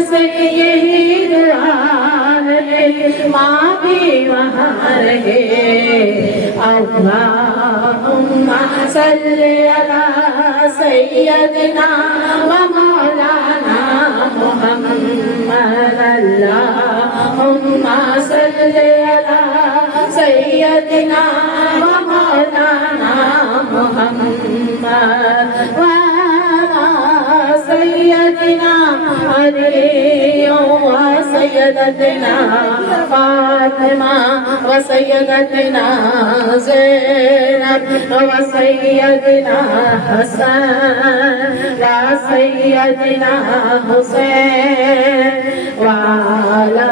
بس یہی دعا ہے ماں بھی وہاں رہے اللہم صلی علی سیدنا و مولانا محمد اللہم صلی علی سیدنا و مولانا محمد سیدنا علی و سیدتنا فاطمہ و سیدتنا زینب و سیدنا حسن و سیدنا حسین وعلی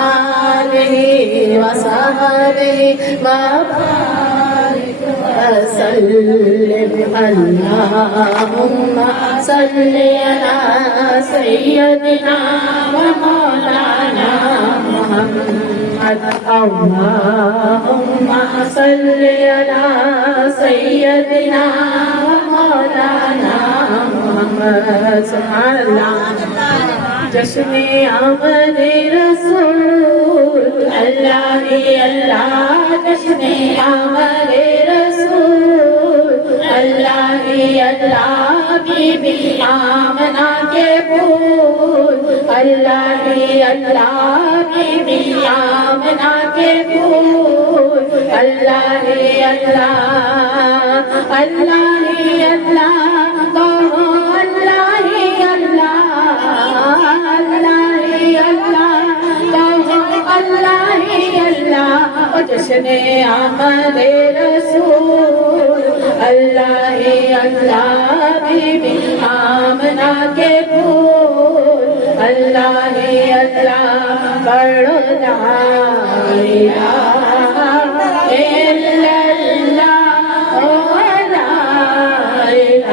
آلہ و صحبہ وبارک وسلم اللہم صلی علی سیدنا و مولانا محمد اللہم صلی علی سیدنا و مولانا محمد سبحان اللہ جشن آمد رسول اللہ اللہ جشن آمد رسول اللہ اللہ بی بی آمنہ کے پھول اللہ اللہ بی بی آمنہ کے پھول اللہ اللہ اللہ اللہ کہو اللہ اللہ اللہ اللہ کہو اللہ اللہ جشن آمد رسول اللہ اللہ بی بی آمنہ کے پھول اللہ اللہ پڑھو لا الہ الا اللہ لا الہ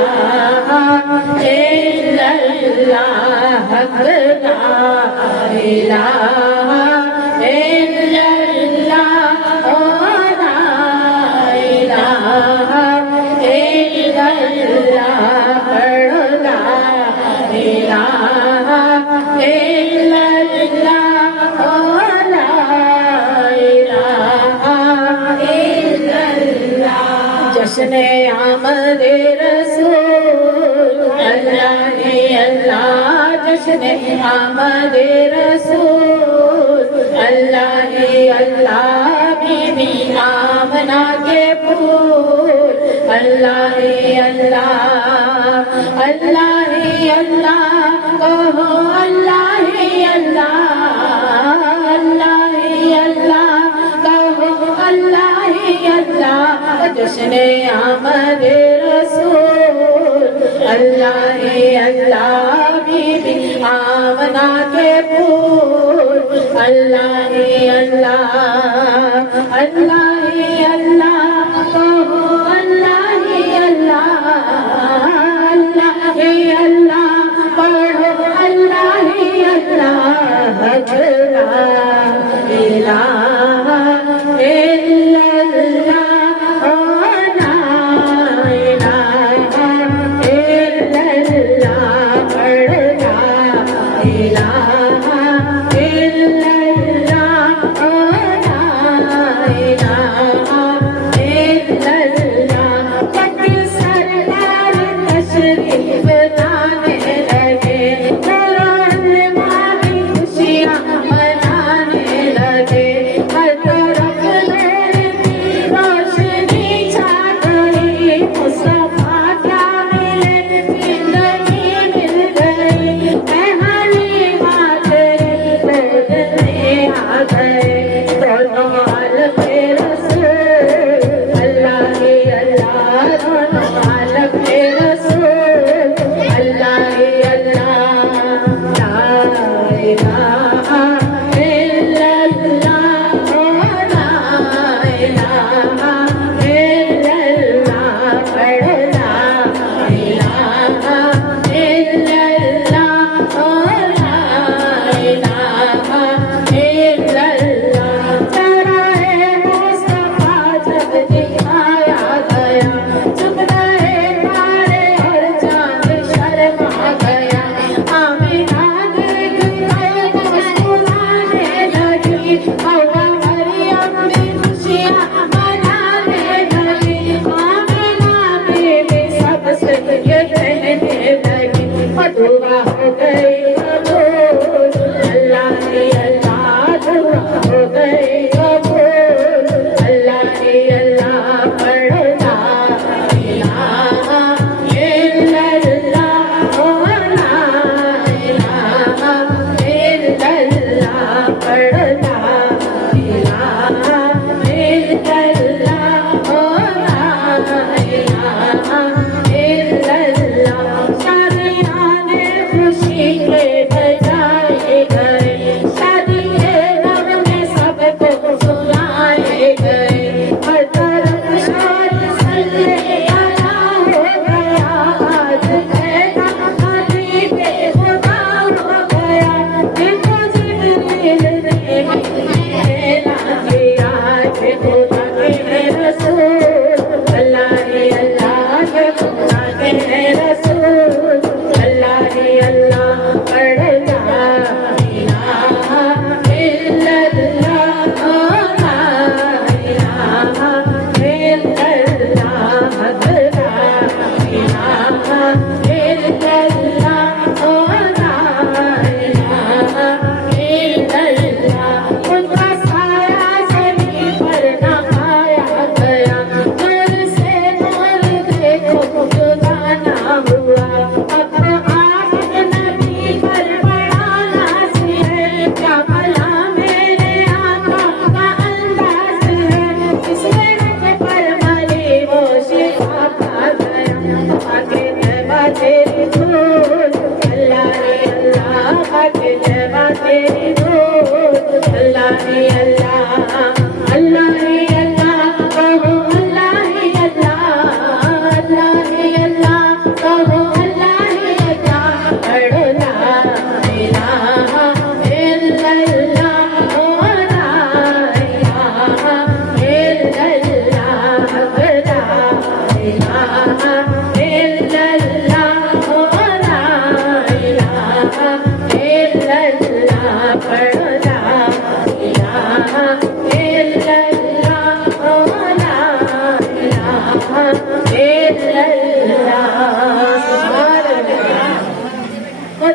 الا اللہ حق لا الہ الا اللہ لا الہ الا اللہ پڑھو لا الہ الا اللہ لا الہ الا اللہ جشن آمد رسول اللہ اللہ جشن آمد رسول اللہ اللہ بی بی آمنہ کے پھول اللہ اللہ اللہ اللہ کہو اللہ اللہ اللہ اللہ کہو اللہ اللہ جشن آمد رسول اللہ اللہ بی بی آمنہ کے پھول اللہ اللہ اللہ اللہ کہو اللہ اللہ اللہ اللہ پڑھو اللہ اللہ لا الہ الا اللہ لا الہ الا اللہ پڑھو لا الہ الا اللہ لا الہ الا اللہ پٹ سرکار تشریف لانے لگے مالی خوشیاں منانے لگے ہر طرف میری روشنی چھا گئی مصطفیٰ کیا ملے زندگی مل گئی میں حلیمہ تیری گود میں آ گئے دونوں عالم رسول اللہ اللہ دونوں عالم رسول اللہ اللہ لا الہ الا اللہ لا الہ الا اللہ پڑھو لا الہ الا اللہ لا الہ الا اللہ چراغ مصطفیٰ جب دکھایا گیا چپ رہے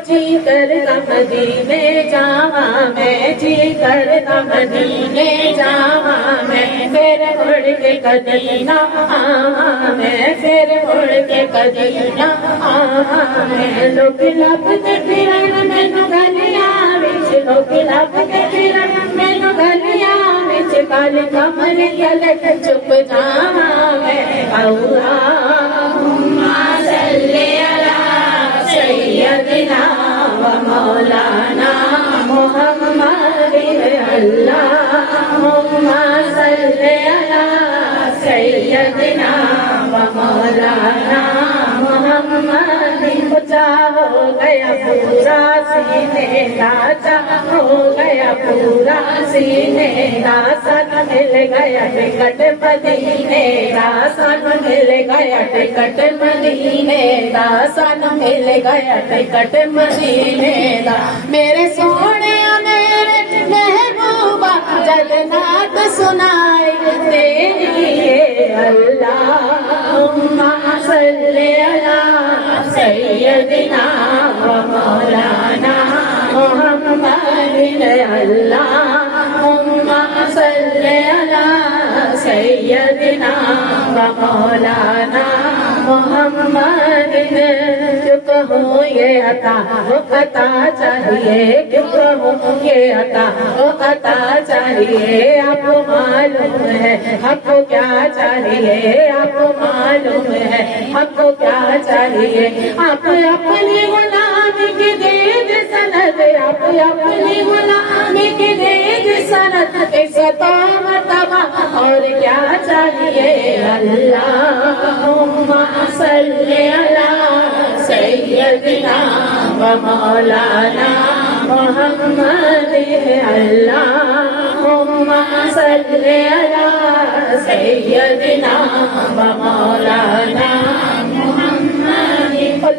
جی کرتا مدینے جاواں میں، جی کرتا مدینے جاواں میں، پھر مڑ کے کدی نہ آواں میں، پھر مڑ کے کدی نہ آواں میں۔ لوگ لبھدے پھرن مینوں گلیاں وچ، لوگ لبھدے پھرن مینوں گلیاں وچ، کل کمر تلے چپ جاواں میں۔ اللہم صلی علی سیدنا و مولانا محمد، اللہم صلی علی سیدنا و مولانا محمد۔ اونچا ہو گیا پورا سینے کا، اونچا ہو گیا پورا سینے کا، سن مل گیا ٹکٹ مدینے کا، سن مل گیا ٹکٹ مدینے کا، سن مل گیا ٹکٹ مدینے کا۔ میرے سونے میرے محبوبہ جب نعت سنائی تیری، اللہم صلی علی سیدنا و مولانا محمد، اللہم صلی علی سیدنا و مولانا محمد۔ کیوں کہوں یہ عطا وہ عطا چاہیے، کیوں کہوں یہ عطا وہ عطا چاہیے، آپ کو معلوم ہے آپ کو کیا چاہیے، آپ کو معلوم ہے آپ کو کیا چاہیے۔ آپ اپنی غلامی کی دید سند، آپ اپنی غلامی کی دید سند، عزت و مرتبہ اور کیا چاہیے۔ اللہم صلی علی سیدنا و مولانا محمد، اللہم صلی علی سیدنا و مولانا محمد۔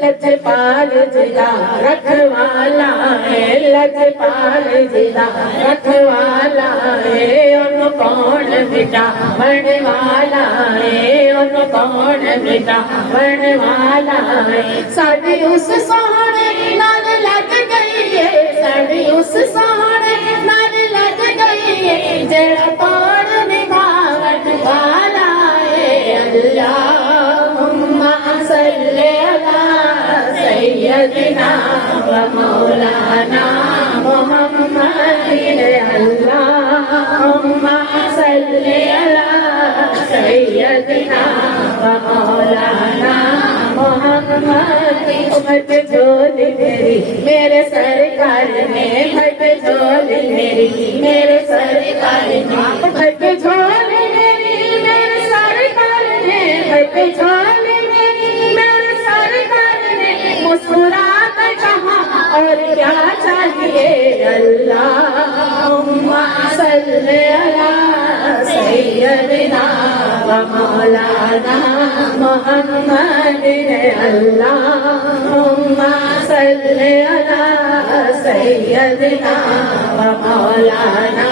لجپال جلا رکھوالا ہے، لجپال جلا رکھوالا ہے، ان کون مٹاون والا ہے، ان کون مٹاون والا ہے۔ ساڈی اس سوہنے نال لگ گئی ہے، ساڈی اس سوہنے نال لگ گئی ہے، جڑا توڑ نبھاون والا ہے۔ اللہم صلی علی سیدنا و مولانا محمد، اللہم صلی علی سیدنا و مولانا محمد۔ امت جھولی میری میرے سرکار نے، امت جھولی میری میرے سرکار نے، امت جھولی میری میرے سرکار نے، امت جھولی میری میرے سرکار نے، مسکرا کر کہا اور کیا چاہیے۔ اللہم صلی علی سیدنا و مولانا محمد، اللہم صلی علی سیدنا و مولانا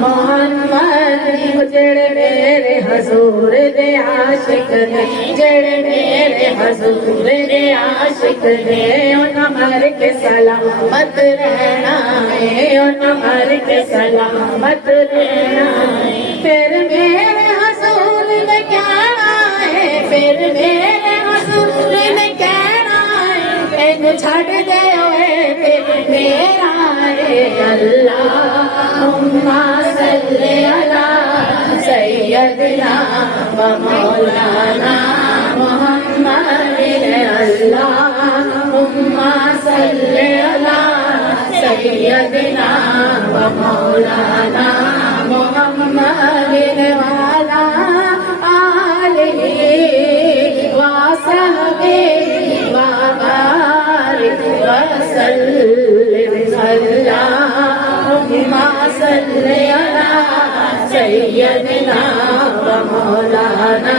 محمد۔ جڑے میرے حضور دے عاشق نے، جڑے میرے حضور دے عاشق نے، انہاں مر کے سلامت رہنا ہے، انہاں مر کے سلامت رہنا ہے۔ پھر میرے حضور نے کہنا ہے، پھر میرے حضور نے کہنا ہے، اینو چھڑ دے ہوئے پھر میرا ہے۔ اللہم صلی علی سیدنا و مولانا محمد، اللہم صلی علی سیدنا و مولانا محمد، وعلی آلہ و صحبہ وبارک وسلم۔ اللہم صلی علی سیدنا و مولانا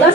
10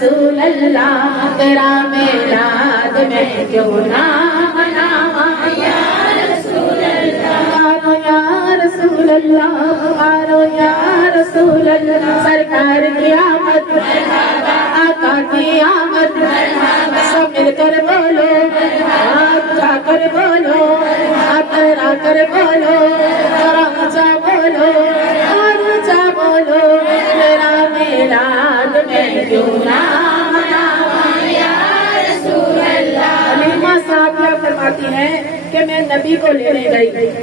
رسول اللہ تیرا میلاد میں کیوں نہ مناواں یا رسول اللہ آرو یا رسول اللہ آرو یا رسول اللہ سرکار کی آمد آقا کی آمد سب مل کر بولو ہاتھ اٹھا کر بولو ہاتھ لہرا کر بولو ذرا اونچا بولو اور اونچا بولو تیرا میلاد میں کیوں نہ مناواں یا رسول اللہ حلیمہ صاحبہ فرماتی ہیں کہ میں نبی کو لینے گئی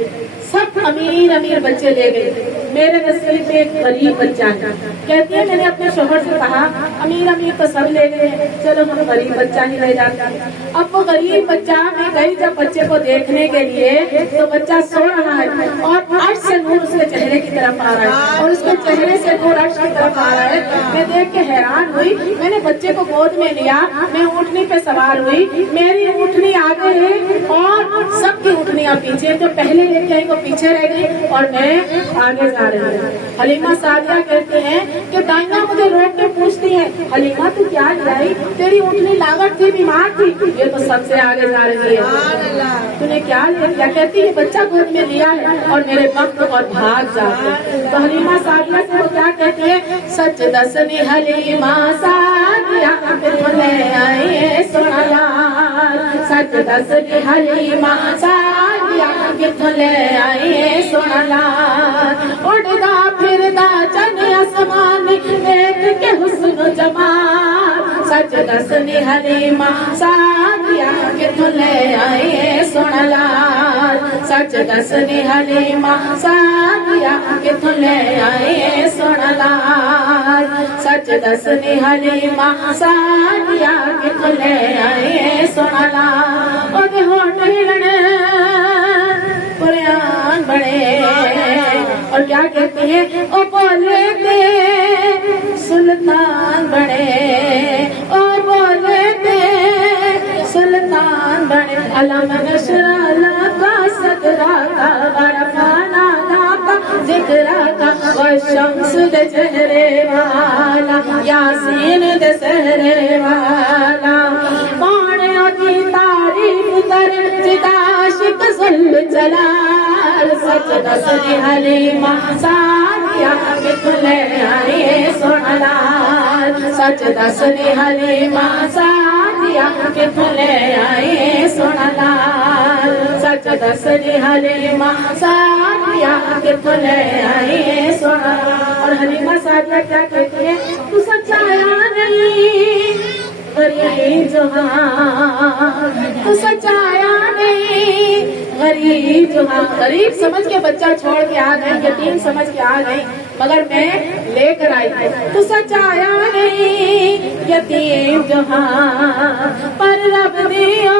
سب امیر امیر بچے لے گئے میرے نصیب میں ایک غریب بچہ ہے کہتی ہے میں نے اپنے شوہر سے کہا امیر امیر تو سب لے گئے چلو ہم غریب بچہ ہی لے جاتے ہیں اب وہ غریب بچہ میں گئی جب بچے کو دیکھنے کے لیے تو بچہ سو رہا ہے اور عرش سے نور اس کے چہرے کی طرف آ رہا ہے اور اس کے چہرے سے نور عرش کی طرف آ رہا ہے میں دیکھ کے حیران ہوئی میں نے بچے کو گود میں لیا میں اونٹنی پہ سوار ہوئی میری اونٹنی آگے ہے اور سب کی اونٹنیاں پیچھے جو پہلے لے کے آئی وہ پیچھے رہ گئی اور میں آگے جا رہی ہوں حلیمہ سعدیہ کہتے ہیں کہ دائنا مجھے روک کے پوچھتی ہے حلیمہ تو کیا لائی تیری اونٹنی لاغر تھی بیمار تھی یہ تو سب سے آگے جا رہی ہے تو نے کیا لیا کہتی ہے بچہ گود میں لیا ہے اور میرے وقت اور بھاگ جاتے تو حلیمہ سعدیہ سے وہ کیا کہتی ہے سچ دسنی حلیمہ سعدیہ لے آئیے سونا لال سچ دسنی حلیمہ سعدیہ لے آئیے سونا لال اڑدا پھردا چن آسمان دیکھ کے حسن و جمال سچ دسنی حلیمہ سعدیہ کتھوں لے آئیے سونا لال سچ دسنی حلیمہ سعدیہ کتھوں لے آئیے سونا لال سچ دسنی حلیمہ سعدیہ کتھوں لے آئیے سونا لال اور ہونٹ ہلنے قرآن بڑے اور کیا کہتے ہیں او بولے دے سلطان بڑے او بولے دے سلطان بڑے علم نشر اللہ کا صدرہ کا غرفانہ کا ذکرہ کا والشمس دے چہرے والا یاسین دے سہرے والا پانے ہوتی تعریف در جدا عاشق ظل جلال سچ دسنی حلیمہ سعدیہ کتھوں لے آئیے سونا لال سچ دسنی حلیمہ سعدیہ کتھوں لے آئیے سونا لال سچ دسنی حلیمہ سعدیہ کتھوں لے آئیے سونا لال اور حلیمہ سعدیہ کیا کہتی ہے تو سچایا نہیں غریب جہاں تو سچایا نہیں غریب جہاں غریب سمجھ کے بچہ چھوڑ کے آ گئے یتیم سمجھ کے آ گئی مگر میں لے کر آئی تو سچایا نہیں یتیم جہاں پر رب دیا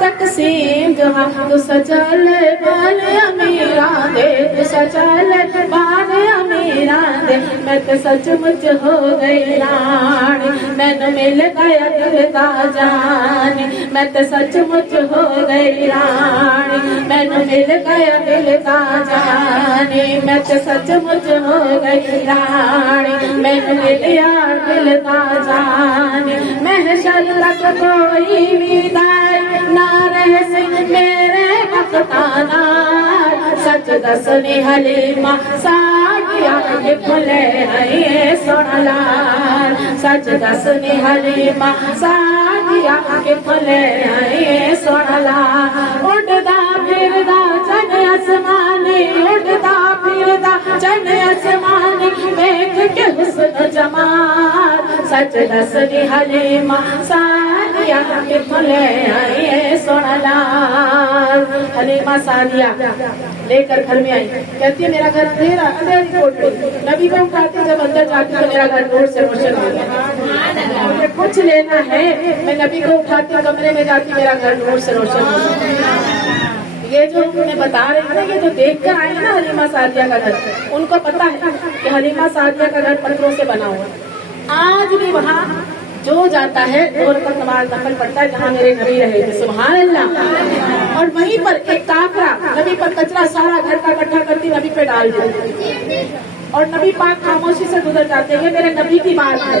تقسیم جہاں تو سچل بال امیران دے تو سچل بال امیران دے میں تو سچ مچ ہو گئی رانی میں نے مل گیا دل کا جان میں تو سچ مچ ہو گئی رانی میں نے مل گیا دل کا جان میں تو سچ مچ ہو گئی رانی میں نے ملیا دل کا جان محشر تک کوئی وداع نہ رہ سکے میرے وقتانا سچ دسنی حلیمہ سعدیہ کتھوں لے آئیے سونا لال سچ دسنی حلیمہ سعدیہ کتھوں لے آئیے سونا لال اڑدا پھردا چن آسمانی اڑدا پھردا چن آسمانی دیکھ کے حسن و جمال سچ دسنی حلیمہ سعدیہ کتھوں لے آئیے سونا لال حلیمہ سعدیہ لے کر گھر میں آئی کہتی ہے میرا گھر اندھیری کوٹ میں نبی کو اٹھاتی جب اندر جاتی تو میرا گھر نور سے روشن ہو گیا مجھے کچھ لینا ہے میں نبی کو اٹھاتی کمرے میں جاتی میرا گھر نور سے روشن ہو گیا یہ جو میں بتا رہی ہوں یہ جو دیکھ کر آئے نا حلیمہ سعدیہ کا گھر ان کو پتا ہے کہ حلیمہ سعدیہ کا گھر پتھروں سے بنا ہوا آج بھی وہاں جو جاتا ہے دو رکعت نماز نفل پڑھتا ہے جہاں میرے نبی رہے تھے سبحان اللہ اور وہیں پر ایک کافرہ نبی پر کچرا سارا گھر کا اکٹھا کرتی نبی پہ ڈال دیتی اور نبی پاک خاموشی سے گزر جاتے ہیں میرے نبی کی بات ہے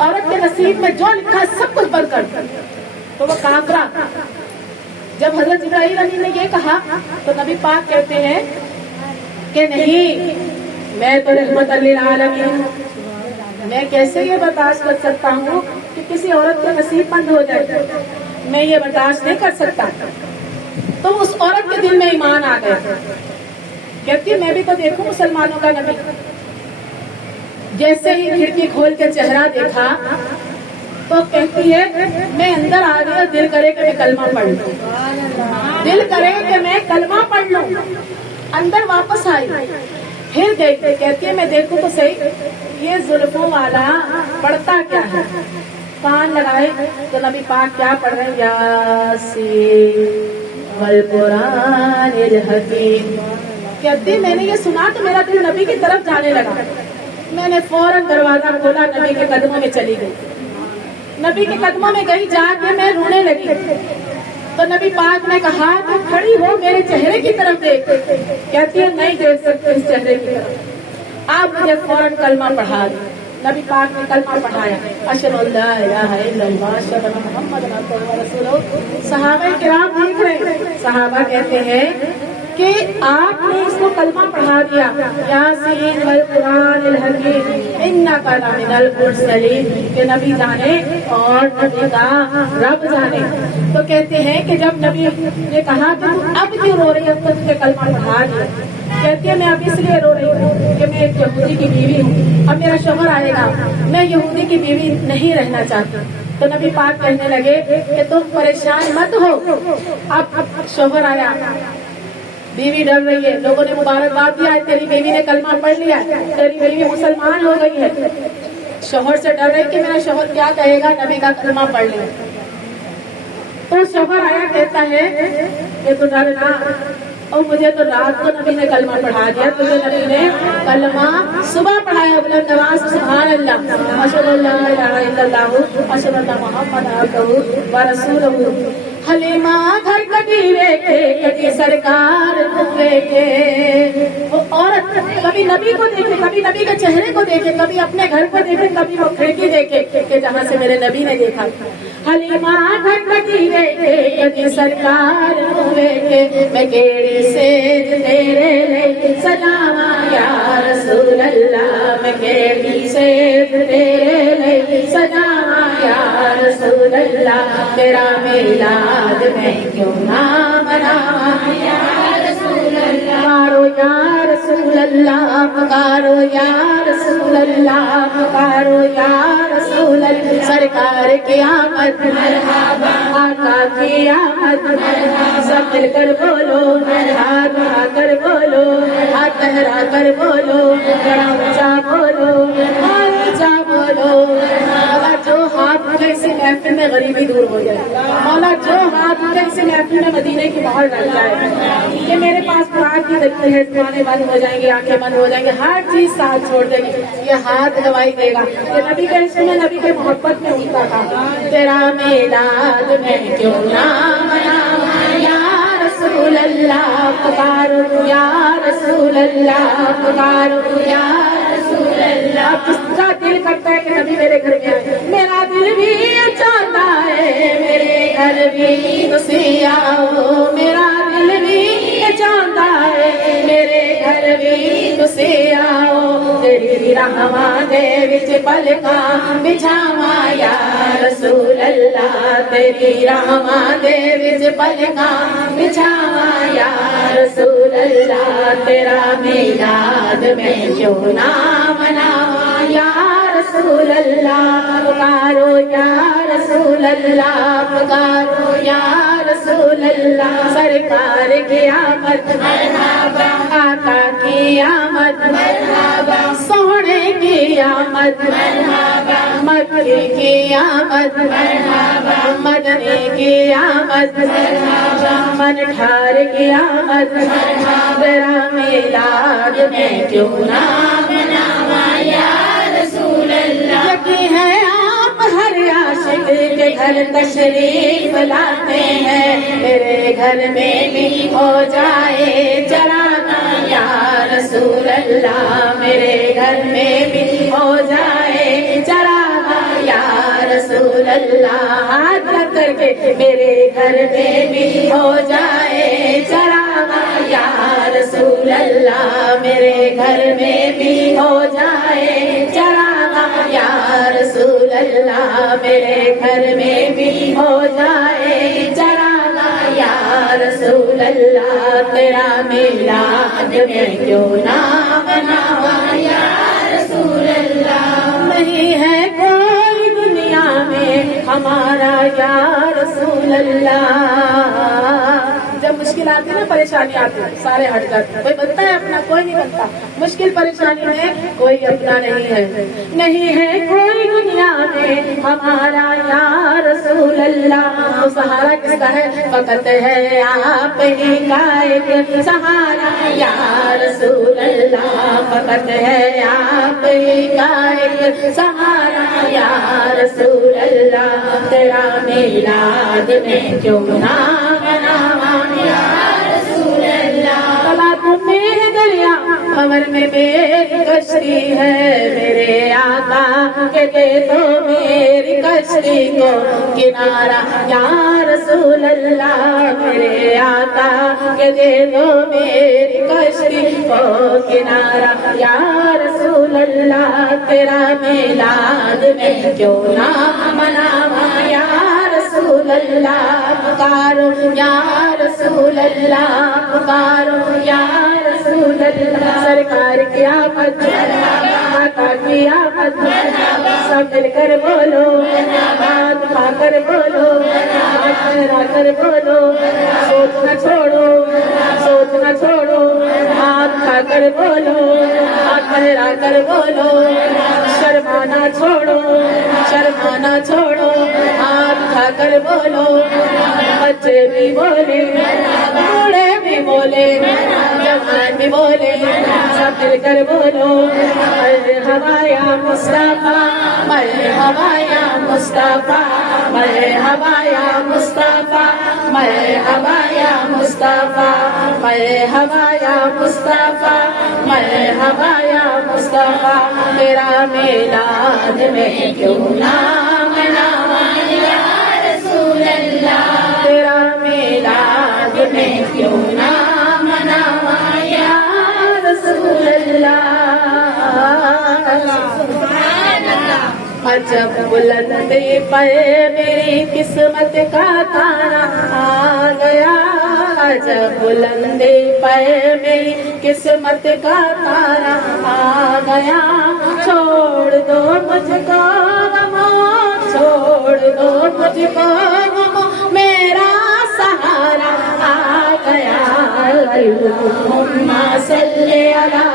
عورت کے نصیب میں جو لکھا سب کچھ بند کر دو. تو وہ کافرہ. جب حضرت جبرائیل امین نے یہ کہا تو نبی پاک کہتے ہیں کہ نہیں، میں تو رحمت للعالمین ہوں، میں کیسے یہ برداشت کر سکتا ہوں کہ کسی عورت کا نصیب بند ہو جائے، میں یہ برداشت نہیں کر سکتا. تو اس عورت کے دل میں ایمان آ گیا. کہتی میں بھی تو دیکھوں مسلمانوں کا نبی. جیسے ہی کھڑکی کھول کے چہرہ دیکھا تو کہتی ہے میں اندر آ گیا، دل کرے کہ میں کلمہ پڑھ لوں، دل کرے کہ میں کلمہ پڑھ لوں. اندر واپس آئی، پھر دیکھتے کہتی ہے میں دیکھوں تو صحیح یہ زلفوں والا پڑھتا کیا ہے. کان لگائے تو نبی پاک کیا پڑھ رہے ہیں، یاسین والقرآن الحکیم. کہتی میں نے یہ سنا تو میرا دل نبی کی طرف جانے لگا. میں نے فوراً دروازہ کھولا، نبی کے قدموں میں چلی گئی. نبی کے قدموں میں گئی، جا کے میں رونے لگی. تو نبی پاک نے کہا کہ کھڑی ہو میرے چہرے کی طرف دیکھ. کہتی ہے نہیں دیکھ سکتے اس چہرے کی طرف. آپ مجھے فوراً کلمہ پڑھا دی. نبی پاک نے کلمہ پڑھایا، اشہد ان لا الہ الا اللہ اشہد ان محمد عبدہ ورسولہ. صحابہ کرام دیکھ رہے، صحابہ کہتے ہیں کہ آپ نے اس کو کلمہ پڑھا دیا، یاسین والقرآن الحکیم انک لمن المرسلین، کہ نبی جانے اور نبی کا رب جانے. تو کہتے ہیں کہ جب نبی نے کہا کہ تم اب کیوں رو رہی ہے، تو تجھے کلمہ پڑھا دیا. کہتی ہے میں اب اس لیے رو رہی ہوں کہ میں ایک یہودی کی بیوی ہوں، اب میرا شوہر آئے گا، میں یہودی کی بیوی نہیں رہنا چاہتی. تو نبی پاک کہنے لگے کہ تم پریشان مت ہو، اب شوہر آیا، بیوی ڈر رہی ہے، لوگوں نے مبارکباد دیا ہے تیری بیوی نے کلمہ پڑھ لیا، تیری بیوی مسلمان ہو گئی ہے. شوہر سے ڈر رہی کہ میرا شوہر کیا کہے گا، نبی کا کلمہ پڑھ لیا. تو شوہر آیا کہتا ہے کہ تو ڈرنا، اور مجھے تو رات کو نبی نے کلمہ پڑھا دیا، تجھے نبی نے کلمہ صبح پڑھایا بلند آواز سبحان اللہ، اشہد ان لا الہ الا اللہ اشہد ان محمد عبدہ ورسولہ. حلیمہ گھر کٹی ویکھے کدی سرکار کو ویکھے. وہ عورت کبھی نبی کو دیکھے، کبھی نبی کے چہرے کو دیکھے، کبھی اپنے گھر کو دیکھے، کبھی وہ کھڑکی دیکھے کہ جہاں سے میرے نبی نے دیکھا. حلیمہ گھر کٹی ویکھے کدی سرکار کو ویکھے، میں کیڑی سیج تیرے لئی سجاواں یا رسول اللہ، میں کیڑی سیج تیرے لئی سجاواں یا رسول اللہ. تیرا میلاد میں کیوں نہ مناواں یا رسول اللہ. پکارو یا رسول اللہ، پکارو یا رسول اللہ، پکارو یا رسول اللہ. سرکار کی آمد مرحبا، آقا کی آمد مرحبا. سب مل کر بولو، ہاتھ اٹھا کر بولو، ہاتھ لہرا کر بولو، بڑا اونچا بولو، اونچا بولو. مولا جو ہاتھ اٹھے اسی محفل میں غریبی دور ہو جائے. مولا جو ہاتھ اٹھے اسی محفل میں مدینے کی مہر ڈال جائے. یہ میرے پاس قرآن کی دلیل ہے، زبانیں بند ہو جائیں گی، آنکھیں بند ہو جائیں گی، ہر چیز ساتھ چھوڑ دے گی، یہ ہاتھ گواہی دے گا کہ نبی کے عشق میں، نبی کے محبت میں اٹھتا تھا. تیرا میلاد میں کیوں نہ مناواں یا رسول اللہ، پکارو یا رسول اللہ، پکارو یا رسول اللہ. کس کا دل کرتا ہے کہ نبی میرے گھر میں آئے؟ میرا دل بھی چاہتا ہے میرے گھر بھی تسی آؤ، میرا دل بھی چاہتا ہے میرے گھر بھی تسی آؤ. تیری رحماں دے وچ پلکاں بچھاواں یا رسول اللہ، تیری رحماں دے وچ پلکاں بچھاواں یا رسول اللہ. تیرا میلاد میں کیوں نہ مناواں یا رسول اللہ. پکارو یا رسول اللہ، پکارو یا رسول اللہ. سرکار کی آمد مرحبا، آقا کی آمد مرحبا، سونے کی آمد مرحبا، مکی کی آمد مرحبا، مدنی کی آمد مرحبا، من ٹھار کی آمد مرحبا. تیرا میلاد میں کیوں نہ مناواں یا رسول اللہ. یقین ہے آپ ہر عاشق کے گھر تشریف لاتے ہیں، میرے گھر میں بھی ہو جائے چراغاں یا رسول اللہ، میرے گھر میں بھی ہو جائے چراغاں یا اللہ ہاتھ رکھ کر کے میرے گھر میں بھی ہو جائے چراغ یا رسول اللہ میرے گھر میں بھی ہو جائے چراغ یا رسول اللہ میرے گھر میں بھی ہو جائے چراغ یا رسول اللہ تیرا میلاد میں کیوں نہ مناواں یا رسول اللہ نہیں ہے کوئی دنیا میں ہمارا یا رسول اللہ جب مشکل آتی ہے نا پریشانی آتی ہے سارے ہٹ جاتے ہیں کوئی بنتا ہے اپنا کوئی نہیں بنتا مشکل پریشانی میں کوئی اپنا نہیں ہے کوئی دنیا میں ہمارا یا رسول اللہ سہارا کس کا ہے فقط ہے آپ ہی کا ایک سہارا یا رسول اللہ فقط ہے آپ ہی کا ایک سہارا یا رسول اللہ تیرا میلاد میں کیوں نہ مناواں یا رسول اللہ تمہیں دریا خبر میں میری کشتی ہے میرے آقا کے دے دو میری کشتی کو کنارہ یا رسول اللہ میرے آقا کے دے دو میری کشتی کو کنارہ یا رسول اللہ تیرا میلاد میں کیوں نہ مناواں یا رسول اللہ پکارو یا رسول اللہ پکارو یا رسول اللہ سرکار کی آمد آقا کی آمد سب مل کر بولو ہاتھ اٹھا کر بولو ہاتھ پھیلا کر بولو سوچ نہ چھوڑو ہاتھ اٹھا کر بولو ہاتھ پھیلا کر بولو شرمانا چھوڑو ہاتھ اٹھا کر بولو بچے بھی بولے بوڑھے بھی بولے جوان بھی بولے سب مل کر بولو مرحبا یا مصطفیٰ مرحبا یا مصطفیٰ مرحبا یا مصطفیٰ مرحبا یا مصطفیٰ مرحبا یا مصطفیٰ مرحبا یا مصطفیٰ تیرا میلاد میں کیوں نہ مناواں یا رسول اللہ تیرا میلاد میں کیوں نہ مناواں یا رسول اللہ عجب بلندی پر میری قسمت کا تارا آ گیا عجب بلندی پر میری قسمت کا تارا آ گیا چھوڑ دو مجھ کو میرا سہارا آ گیا اللہم صلی علی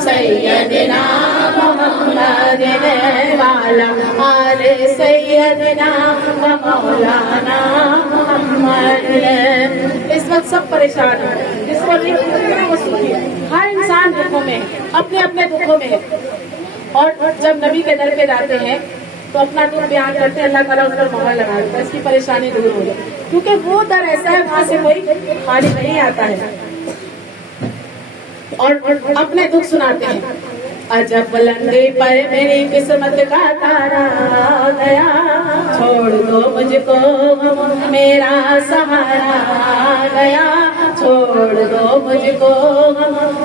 سیدنا محمد والا آل سیدنا و مولانا محمد اس وقت سب پریشان ہیں جس کو ہر انسان دکھوں میں اپنے اپنے دکھوں میں ہے اور جب نبی کے در پہ جاتے ہیں تو اپنا دکھ بیان کرتے ہیں اللہ تعالیٰ اس پر مہر لگا دیتا ہے اس کی پریشانی دور ہو جائے کیونکہ وہ در ایسا ہے وہاں سے کوئی خالی نہیں آتا ہے اور اپنے دکھ سناتے ہیں عجب بلندی پر میری قسمت کا تارا گیا چھوڑ دو مجھ کو میرا سہارا گیا چھوڑ دو مجھ کو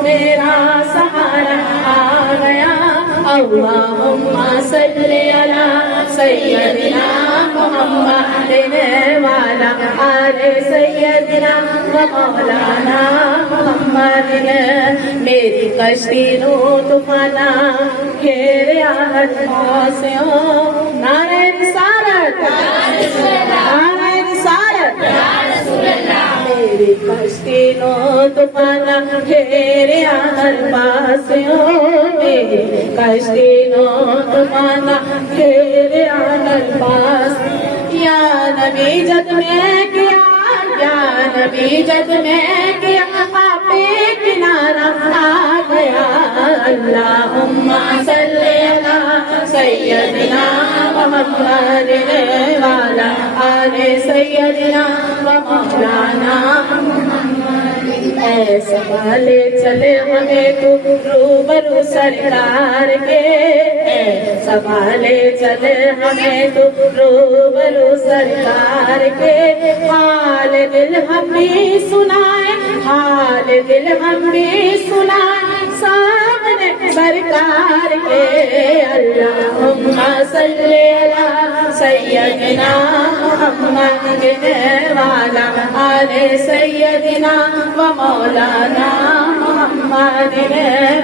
میرا سہارا گیا اللہم صلی علی سیدنا محمد والا آل سیدنا و مولانا محمد میری کشتی نو طوفانا گھیر آہت موسیوں نعرہ رسالت نعرہ رسالت میری کشتی نو طوفانا گھیر آہت پاسیوں میری کشتی نو طوفانا گھیر آہت پاس یا نبی جد میں کیا یا نبی جد میں کیا آپ کنارہ آ گیا اللہم صلی علی سیدنا محمد والا آل سیدنا و مولانا محمد اے سنبھالے چلے ہمیں تو روبرو سرکار کے سنبھالے چلے ہمیں تو روبرو سرکار کے حال دل ہم بھی سنائے حال دل ہم بھی سنائے سامنے سرکار کے اللہم صلی علی سیدنا محمد والا آل سیدنا و مولانا محمد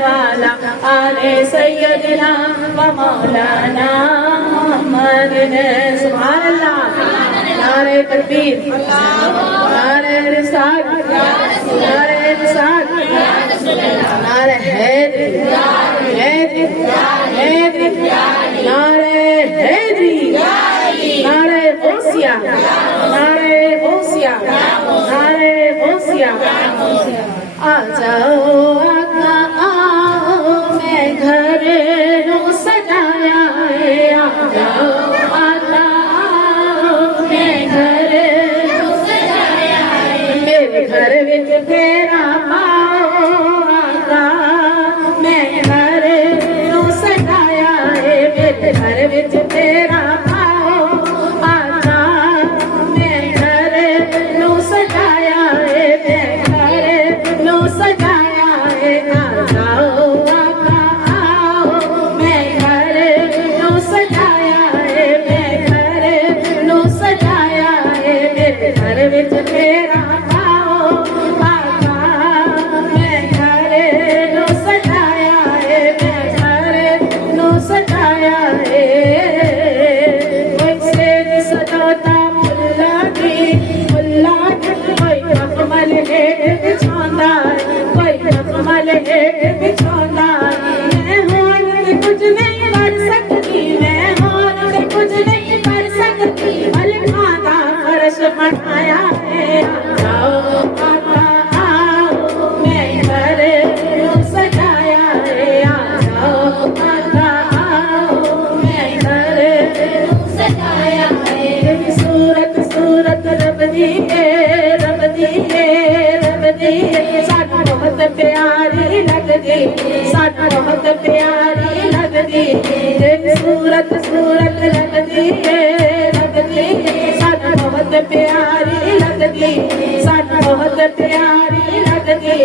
والا آل سیدنا و مولانا محمد سبحان اللہ نعرہ تکبیر نعرہ رسالت نعرہ رسالت نعرہ حیدری حیدری حیدری نعرہ حیدری نعرہ غوثیہ نعرہ غوثیہ نعرہ غوثیہ آ جاؤ آقا آؤ میں گھر رو سجایا ہے آ جاؤ آقا آؤ میں گھر رو سجایا ہے میرے گھر وچ تیرا پاؤ آقا میں گھر رو سجایا ہے میرے گھر وچ تیرا پاؤ آقا میں گھر رو سجایا ہے میں گھر رو سجایا ہے آ جاؤ آقا آؤ میں گھر رو سجایا ہے میں گھر رو سجایا ہے میرے گھر وچ تیرا پاؤ آقا میں گھر رو سجایا ہے میں گھر رو سجایا ہے کوئی سید سجاتا ملا کی کوئی مخمل ہے بچھوندا کوئی مخمل ہے بچھوندا میں ہون کے کچھ نہیں کر سکتی میں ہون کے کچھ نہیں کر سکتی ملکاں دا فرش بنایا ہے آ جاؤ آقا آؤ میں گھر رو سجایا ہے آ جاؤ آقا آؤ میں گھر رو سجایا ہے صورت صورت رب دی ہے رب دی ہے رب دی ہے ساڈی بہت پیاری لگدی ساڈی بہت پیاری لگدی صورت صورت رب دی ہے رب دی ہے ساڈی بہت پیاری لگدی ساڈی بہت پیاری لگدی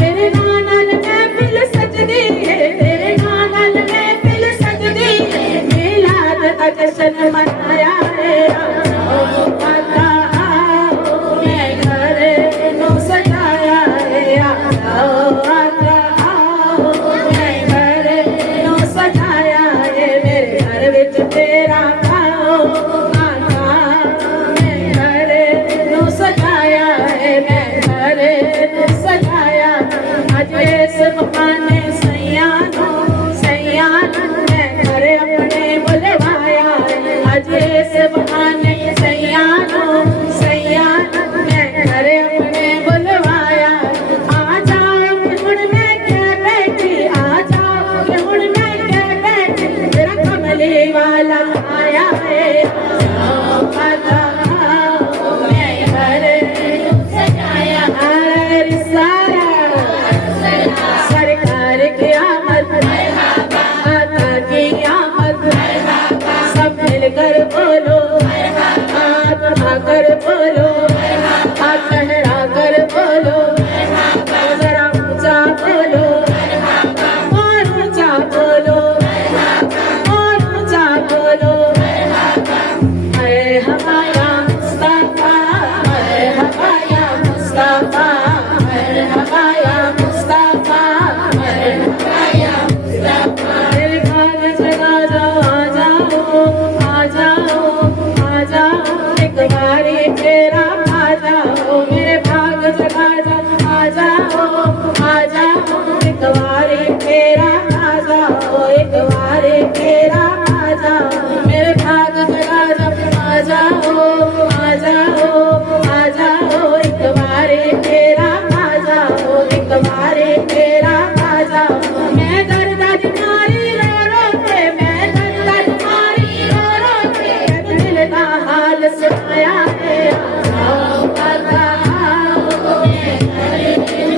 میرے نال محفل سجدی ہے تیرے نال محفل سجدی ہے میلاد دا جشن منایا ہے آقا آؤ میں گھر رو سجایا ہے آؤ آقا آؤ میں گھر رو سجایا ہے میرے گھر وچ تیرا پاؤ آقا میں گھر رو سجایا ہے میں گھر رو سجایا اج اس بہانے سیاں میں گھر اپنے بلوایا اج اس بہانے سیاں میں گھر اپنے بلوایا آ جاؤ کہ ہن میں کیا بیٹھی آ جاؤ کہ ہن میں کیا بیٹھی میرا کملی والا آیا ہے آقا آؤ میں گھر رو سجایا ہے رسالت سرکار کی آمد آقا کی آمد سب مل کر بولو ہاتھ اٹھا کر بولو ہاتھ لہرا کر بولو ذرا اونچا بولو اور اونچا بولو اور اونچا بولو اے ہمارا مصطفیٰ اے ہمارا مصطفیٰ اے ہمارا مصطفیٰ اے ہمارا مصطفیٰ میرے بھاگ جگا جاؤ آ جاؤ آ جاؤ آ جاؤ ایک باری تیرا آ جاؤ میرے بھاگ جگا جاؤ آ جاؤ آ جاؤ ایک باری تیرا آ جاؤ ایک باری تیرا آ جاؤ میرے بھاگ جگا جاؤ آ جاؤ آ جاؤ آ جاؤ ایک باری تیرا آ جاؤ ایک باری تیرا آ جاؤ میں درد تمہاری رو رو کے میں درد تمہاری رو رو کے دل کا حال سنایا ہے آ جاؤ آقا آؤ میں گھر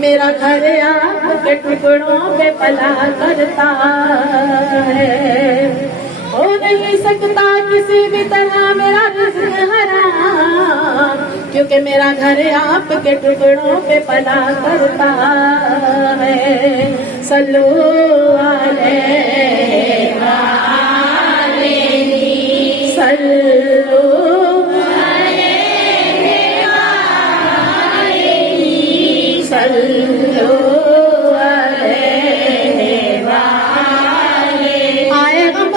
میرا گھر آپ کے ٹکڑوں پہ پلا کرتا ہے، ہو نہیں سکتا کسی بھی طرح میرا رزق حرام، کیونکہ میرا گھر آپ کے ٹکڑوں پہ پلا کرتا ہے۔ صلو علیہ وآلہ، صلو علیہ وآلہ، صلو علیہ وآلہ۔ آئے غم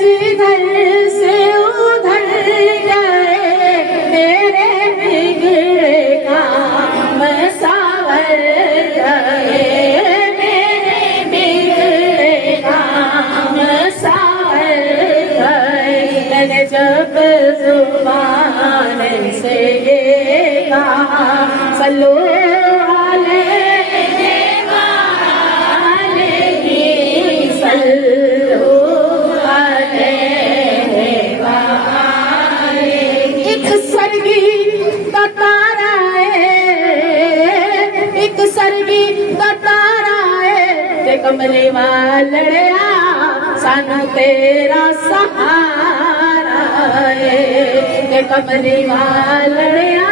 جدھر سے ادھر گئے، میرے بگڑے کام ساور گئے، میرے بگڑے کام ساور گئے۔ میں نے جب زبان سے یہ کہا صلو علیہ وآلہ، صلو علیہ وآلہ۔ ایک سرگی کا تارا ہے، ایک سرگی کا تارا ہے، تے کملی والڑیا سانو تیرا سہارا ہے، تے کملی والڑیا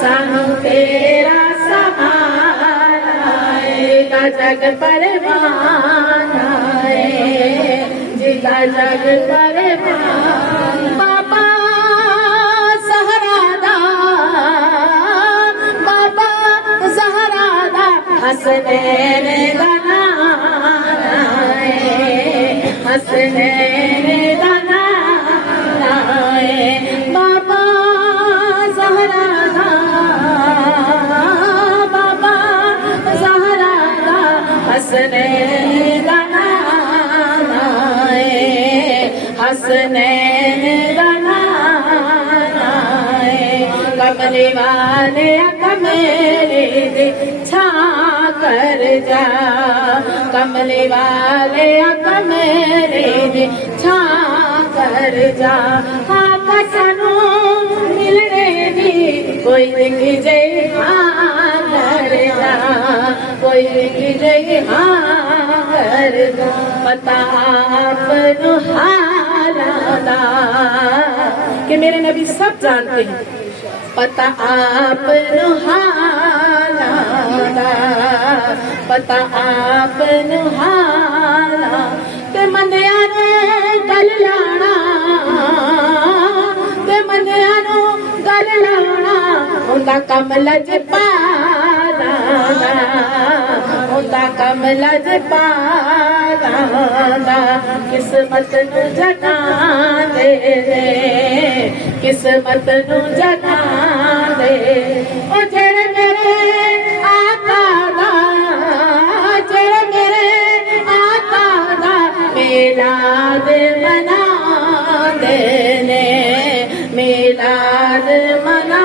سانو تیرا سہارا ہے۔ کا جگ پروان ہے، جگہ جگ پروان۔ بابا زہرا دا، بابا زہرا دا حسنین دا نام ہے، حسنین دا نام ہے۔ بابا زہرا دا، بابا زہرا دا حسنین دا نام ہے، حسنین دا نام ہے۔ کملی والے کملی چھا کر جا، کملی والے کملی چھا کر جا۔ آقا سانو ملنے دی کوئی دکھ جائے ہاں کر جا، کوئی دکھ جائے ہاں کر جا۔ پتا آپ نو حالا دا کہ میرے نبی سب جانتے ہیں، پتا آپ نو حالا دا، پتا آپ نو حالا تے منیا نو گل لانا، تے منیا نو گل لانا، اوندا کم لج پالا دا، اوندا کم لج پالا دا۔ قسمت نو جگا دے دے، قسمت نو جگا دے، او جڑے میرے آقا دا، جڑے میرے آقا دا میلاد منا دے نے، میلاد منا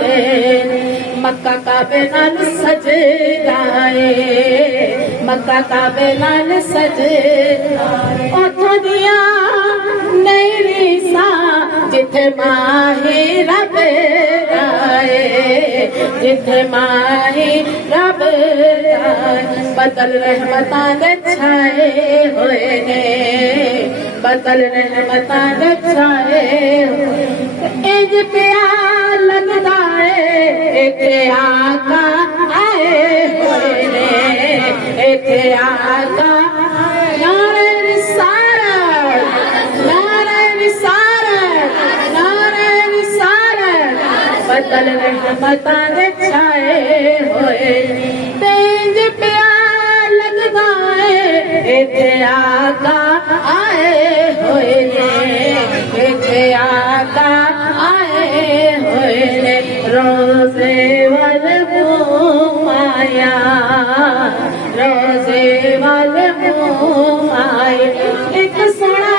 دے۔ مکہ کعبے نال سجدائے، مکہ کعبے نال سجدائے، اوتھوں دیاں نہیں ریساں جتھے ماہی رب آئے، جتھے ماہی رب آئے۔ بدل رحمتاں دے چھائے ہوئے نے، بدل رحمتاں دے چھائے ہوئے، انج پیا لگدا ہے ایتھے آقا آئے ہوئے نے، ایتھے آقا نعرہ رسالت، نعرہ رسالت، نعرہ رسالت۔ بدل رحمتاں دے چھائے ہوئے، انج پیا لگدا ہے ایتھے آقا آئے ہوئے نے، ایتھے آقا آئے ہوئے نے۔ روزے وال منہ آیا، روزے وال منہ آئے، ایک سونا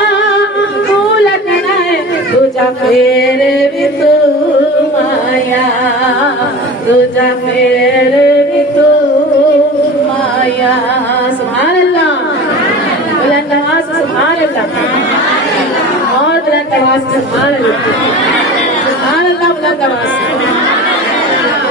پھول لگنا ہے، دوجا پھر بھی تم آیا، دوجا پھر بھی تم آیا۔ سبحان اللہ، بلند آواز سے سبحان اللہ، اور بلند آواز سے سبحان اللہ، سبحان اللہ، بلند آواز سے۔